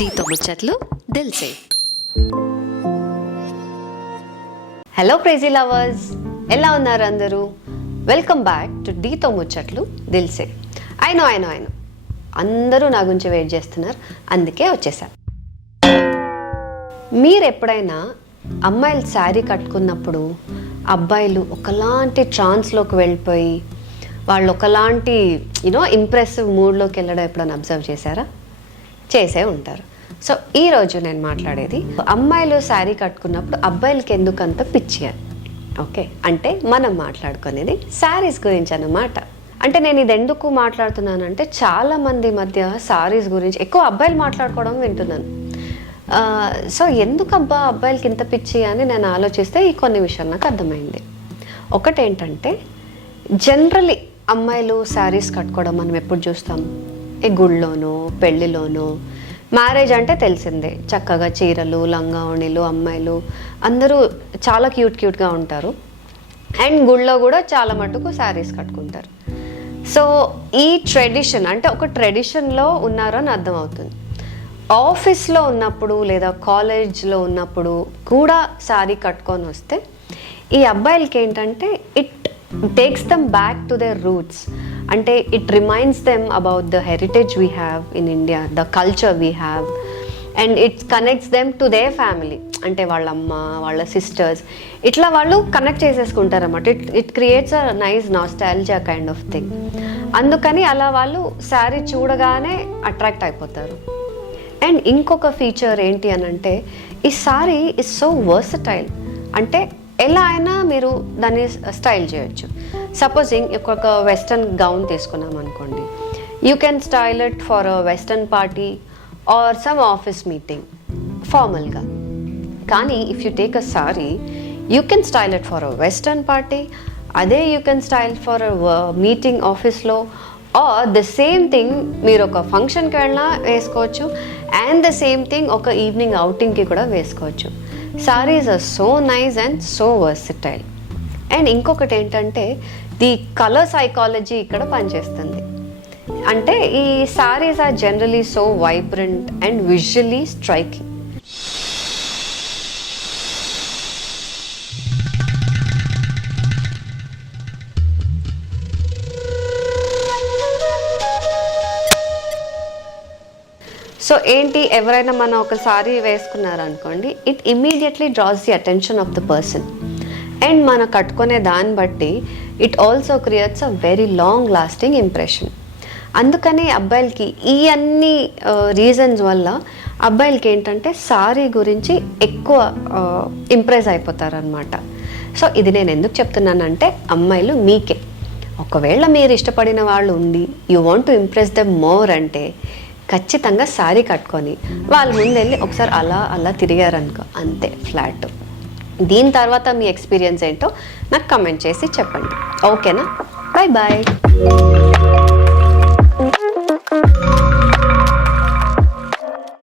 దీతో ముచ్చట్లు దిల్సే. Hello crazy lovers, ఎలా ఉన్నారు అందరూ? వెల్కమ్ బ్యాక్ టు డీతో ముచ్చట్లు దిల్సే. అయినో అందరూ నా గురించి వెయిట్ చేస్తున్నారు, అందుకే వచ్చేసాను. మీరు ఎప్పుడైనా అమ్మాయిలు శారీ కట్టుకున్నప్పుడు అబ్బాయిలు ఒకలాంటి ట్రాన్స్లోకి వెళ్ళిపోయి వాళ్ళు ఒకలాంటి ఇంప్రెసివ్ మూడ్లోకి వెళ్ళడం ఎప్పుడైనా అబ్జర్వ్ చేశారా? చేసే ఉంటారు. సో ఈరోజు నేను మాట్లాడేది అమ్మాయిలు శారీ కట్టుకున్నప్పుడు అబ్బాయిలకి ఎందుకు అంత పిచ్చి అని. ఓకే, అంటే మనం మాట్లాడుకునేది శారీస్ గురించి అన్నమాట. అంటే నేను ఇది ఎందుకు మాట్లాడుతున్నానంటే చాలామంది మధ్య శారీస్ గురించి ఎక్కువ అబ్బాయిలు మాట్లాడుకోవడం వింటున్నాను. సో ఎందుకు అబ్బాయిలకి ఇంత పిచ్చి అని నేను ఆలోచిస్తే ఈ కొన్ని విషయాలు నాకు అర్థమైంది. ఒకటేంటంటే జనరలీ అమ్మాయిలు శారీస్ కట్టుకోవడం మనం ఎప్పుడు చూస్తాం? ఈ గుళ్ళోనో పెళ్ళిలోనో. మ్యారేజ్ అంటే తెలిసిందే, చక్కగా చీరలు లంగావణిలు అమ్మాయిలు అందరూ చాలా క్యూట్గా ఉంటారు. అండ్ గుళ్ళో కూడా చాలా మటుకు శారీస్ కట్టుకుంటారు. సో ఈ ట్రెడిషన్ అంటే ఒక ట్రెడిషన్లో ఉన్నారో అని అర్థమవుతుంది. ఆఫీస్లో ఉన్నప్పుడు లేదా కాలేజ్లో ఉన్నప్పుడు కూడా శారీ కట్టుకొని వస్తే ఈ అబ్బాయిలకి ఏంటంటే it takes them back to their roots. అంటే it reminds them about the heritage we have in India, the culture we have, and it connects them to their family. అంటే వాళ్ళ అమ్మ, వాళ్ళ సిస్టర్స్, ఇట్లా వాళ్ళు కనెక్ట్ చేసేసుకుంటారు అన్నమాట. It creates a nice nostalgia kind of thing. అందుకని అలా వాళ్ళు శారీ చూడగానే అట్రాక్ట్ అయిపోతారు. అండ్ ఇంకొక ఫీచర్ ఏంటి అని అంటే ఈ శారీ ఇస్ సో వర్సటైల్. అంటే ఎలా అయినా మీరు దాన్ని స్టైల్ చేయొచ్చు. సపోజింగ్ ఒక వెస్ట్రన్ గౌన్ తీసుకున్నాం అనుకోండి, you can style it for a western party or some office meeting ఫార్మల్గా. కానీ if you take a sari, you can style it for a western party, అదే you can style for a meeting ఆఫీస్లో, or the same thing మీరు ఒక ఫంక్షన్కి వెళ్ళినా వేసుకోవచ్చు, and the same thing ఒక ఈవినింగ్ అవుటింగ్కి కూడా వేసుకోవచ్చు. Saris are so nice and so versatile. And ఇంకొకటి ఏంటంటే ది కలర్ సైకాలజీ ఇక్కడ పనిచేస్తుంది. అంటే ఈ saris are generally so vibrant and visually striking. So ఏంటి, ఎవరైనా మనం ఒక సారీ వేసుకున్నారనుకోండి, it immediately draws the attention of the person. And మనం కట్టుకునే దాన్ని బట్టి it also creates a very long lasting impression. అందుకని అబ్బాయిలకి ఈ అన్ని రీజన్స్ వల్ల అబ్బాయిలకి ఏంటంటే సారీ గురించి ఎక్కువ ఇంప్రెస్ అయిపోతారనమాట. సో ఇది నేను ఎందుకు చెప్తున్నానంటే అమ్మాయిలు మీకే, ఒకవేళ మీరు ఇష్టపడిన వాళ్ళు ఉండి you want to impress them more అంటే ఖచ్చితంగా శారీ కట్టుకొని వాళ్ళ ముందెళ్ళి ఒకసారి అలా తిరిగారనుకో, అంతే ఫ్లాట్. దీని తర్వాత మీ ఎక్స్పీరియన్స్ ఏంటో నాకు కమెంట్ చేసి చెప్పండి. ఓకేనా? Bye bye.